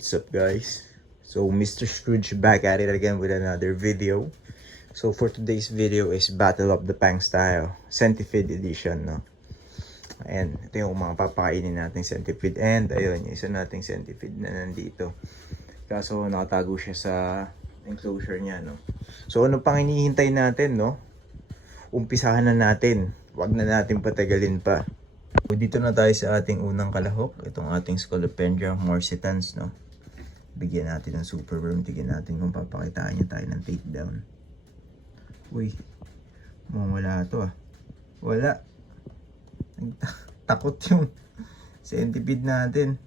What's up guys? So Mr. Scrooge back at it again with another video. So for today's video is Battle of the Pangs tayo. Centipede edition, no? And ito yung mga papakainin nating centipede. And ayun, yung isa nating centipede na nandito. Kaso nakatago siya sa enclosure niya, no? So ano pang hinihintay natin, no? Umpisahan na natin. Wag na natin patagalin pa. So, dito na tayo sa ating unang kalahok. Itong ating Scolopendra morsitans, no? Bigyan natin ng super worm. Tignan natin kung papakitaan niya tayo ng takedown. Uy, wala to ah. Wala. Takot yung centipede natin.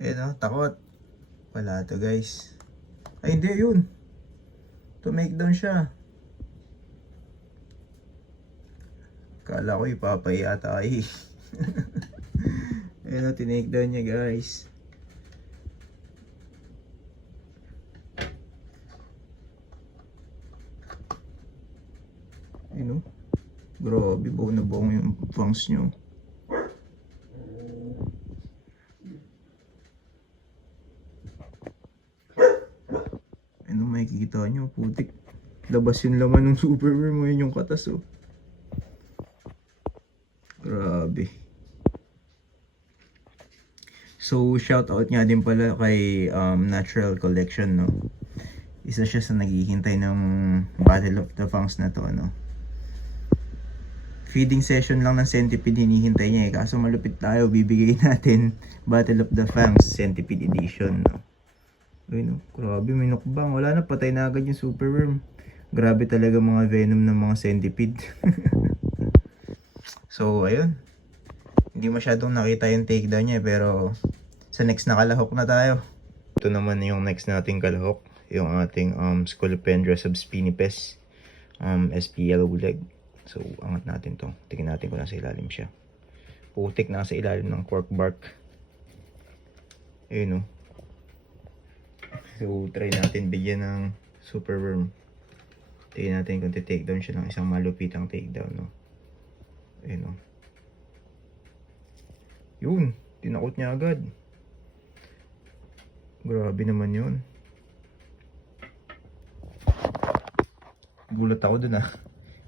No, takot. Wala to guys. Ay hindi, yun. To make down siya. Kala ko ipapaya tayo. Tinake down niya guys. Grabe, buo na buong yung fangs nyo. Makikita nyo, putik. Labas yung laman ng super worm mo, yun yung katas oh. Grabe. So shout out nga din pala kay Natural Collection, no. Isa siya sa naghihintay ng Battle of the Fangs na to, ano. Feeding session lang ng centipede hinihintay niya eh. Kaso malupit tayo, bibigay natin Battle of the Fangs Centipede Edition, no. Ayun, no. Grabe, may nukbang. Wala na, patay na agad yung super worm. Grabe talaga mga venom ng mga centipede. So, ayun. Hindi masyadong nakita yung takedown niya pero sa next na kalahok na tayo. Ito naman yung next nating kalahok. Yung ating Scolopendra subspinipes. SP yellow leg. So, angat natin to. Tingnan natin kung nasa ilalim siya. Putik, nasa ilalim ng cork bark. Ayun o. So, try natin bigyan ng super worm. Tingnan natin kung takedown siya ng isang malupitang takedown, no. Ayun o. Yun, tinakot niya agad. Grabe naman yun. Gulat ako dun ah.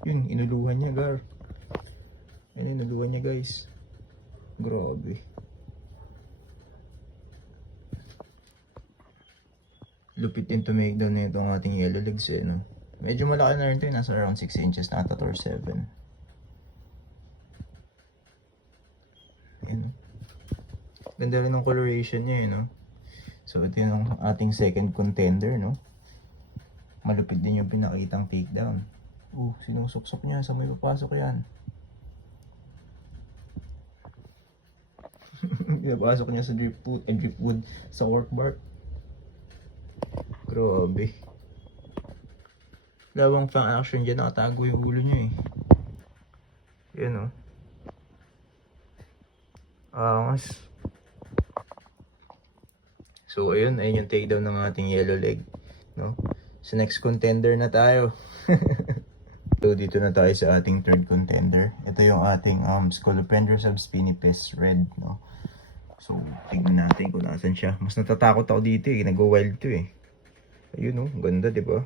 Yun, inuluhan niya gar. Ayun, inuluhan niya guys. Grabe. Lupit din to make down nito ang ating yellow legs eh, no. Medyo malaki na rin ito, nasa around 6 inches, nata or 7. Ayun. Ganda rin ng coloration niya eh, no. So ito yung ating second contender, no. Malupit din yung pinakitang takedown. Sinusuksok niya, sa may papasok yan. Pinapasok niya sa driftwood sa cork bark. Grabe. Lawang fang action dyan, nakatago yung ulo niya eh. Yan o. Angas. So ayun yung takedown ng ating yellow leg, no. So next contender na tayo. So dito na tayo sa ating third contender. Ito yung ating Scolopendra subspinipes red, no. So tignan natin kung nasan siya. Mas natatakot ako dito eh, nag-wild to eh. Ayun oh, ganda 'di ba?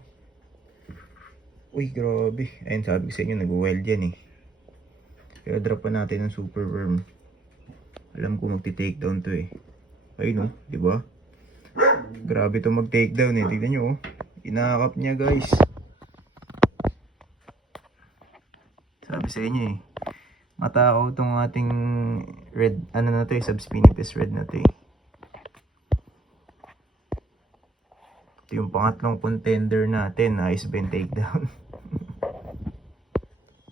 Uy, grabe. Ayun, sabi ko sa inyo, nag-wild yan eh. Kaya drop pa natin ng super worm. Alam ko magti-takedown to eh. Ayun oh, 'di ba? Grabe to mag-takedown eh. Tignan nyo oh. Inakap niya guys. Sabi sa inyo eh. Matakaw tong ating red, ano na to eh, subspinipes red na to eh. Ito yung pangatlong contender natin. Nice ba yung takedown?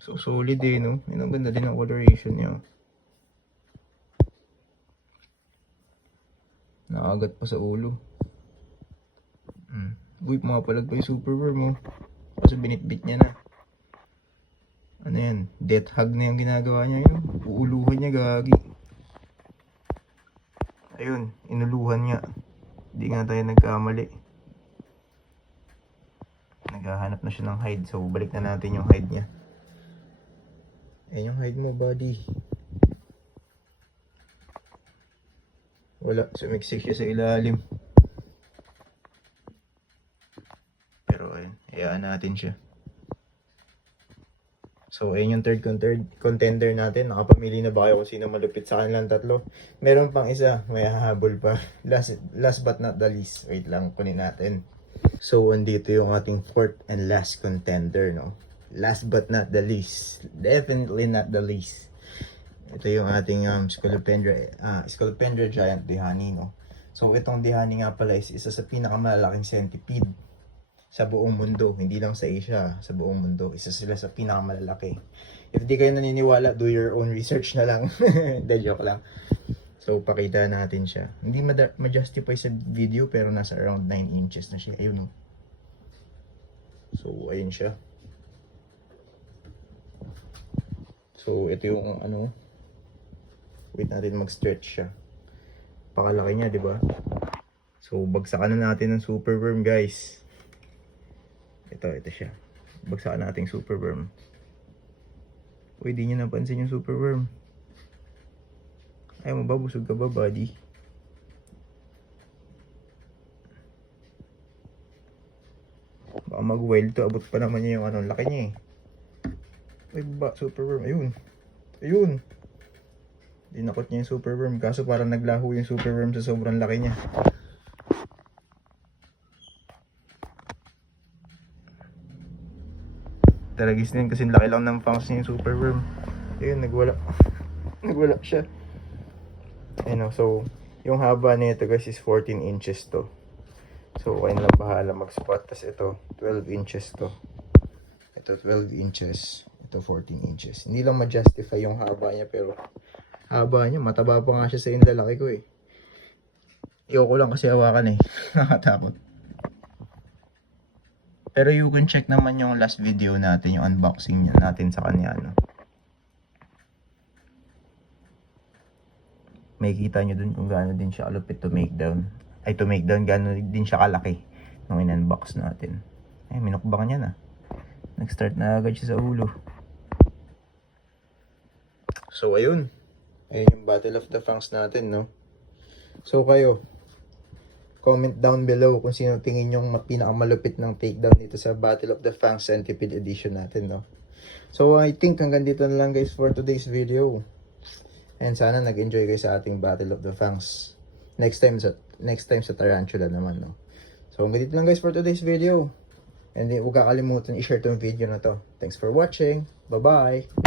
So solid eh, no? Yun, ang ganda din ang coloration niya. Nakagat pa sa ulo. Uy, pumapalag pa yung super worm oh. Kasi binitbit niya na. Ano yan? Death hug na yung ginagawa niya yun. Uuluhan niya, gagi. Ayun, inuluhan niya. Hindi nga tayo nagkamali. Naghahanap na siya ng hide. So, balik na natin yung hide niya. Ayan yung hide mo, buddy. Wala, sumiksik siya sa ilalim. Pero ayun, hayaan natin siya. So, ayun yung third contender natin. Nakapamili na ba kayo kung sino malupit sa kanilang tatlo? Meron pang isa, may hahabol pa. Last but not the least. Wait lang, kunin natin. So, andito yung ating fourth and last contender, no? Last but not the least. Definitely not the least. Ito yung ating Scolopendra giant dihani, no? So, itong dihani nga pala is isa sa pinakamalaking centipede sa buong mundo, hindi lang sa Asia, sa buong mundo. Isa sila sa pinakamalalaki. If di kayo naniniwala, do your own research na lang. Hindi, joke lang. So, pakita natin siya. Hindi ma-justify sa video, pero nasa around 9 inches na siya. Ayun, no? So, ayun siya. So, ito yung ano. Wait natin mag-stretch siya. Pakalaki niya, di ba? So, bagsakan na natin ng superworm, guys. Ito siya. Bagsakan natin superworm. Uy, di nyo napansin yung superworm. Ayaw mo ba? Busog ka ba, buddy? Baka mag-wild to. Abot pa naman niya yung ano, laki niya eh. Uy, ba? Superworm. Ayun. Ayun. Dinakot niya yung superworm. Kaso parang naglaho yung superworm sa sobrang laki niya. Talagis din kasi laki lang ng fangs niya yung superworm. Ayun, nagwala. Nagwala siya. Ayun, so, yung haba nito guys is 14 inches to. So, kayo na bahala mag-spot. Tapos ito, 12 inches to. Ito, 12 inches. Ito, 14 inches. Hindi lang ma-justify yung haba niya, pero haba niya, mataba pa nga siya sa yung lalaki ko eh. Ayoko lang kasi hawakan eh. Nakatakot. Pero you can check naman yung last video natin, yung unboxing natin sa kanya, no? May kita nyo dun kung gaano din siya kalupit to make down. Ay, to make down, gaano din siya kalaki nung in-unbox natin. Ay, minukbang niya na. Nag-start na agad siya sa ulo. So, ayun. Ayun yung Battle of the Fangs natin, no? So, kayo, comment down below kung sino tingin yung pinakamalupit ng takedown dito sa Battle of the Fangs Centipede Edition natin, no? So, I think hanggang dito na lang guys for today's video. And sana nag-enjoy kayo sa ating Battle of the Fangs. Next time sa Tarantula naman, no? So, hanggang dito lang guys for today's video. And huwag kakalimutan i-share tong video na to. Thanks for watching. Bye-bye!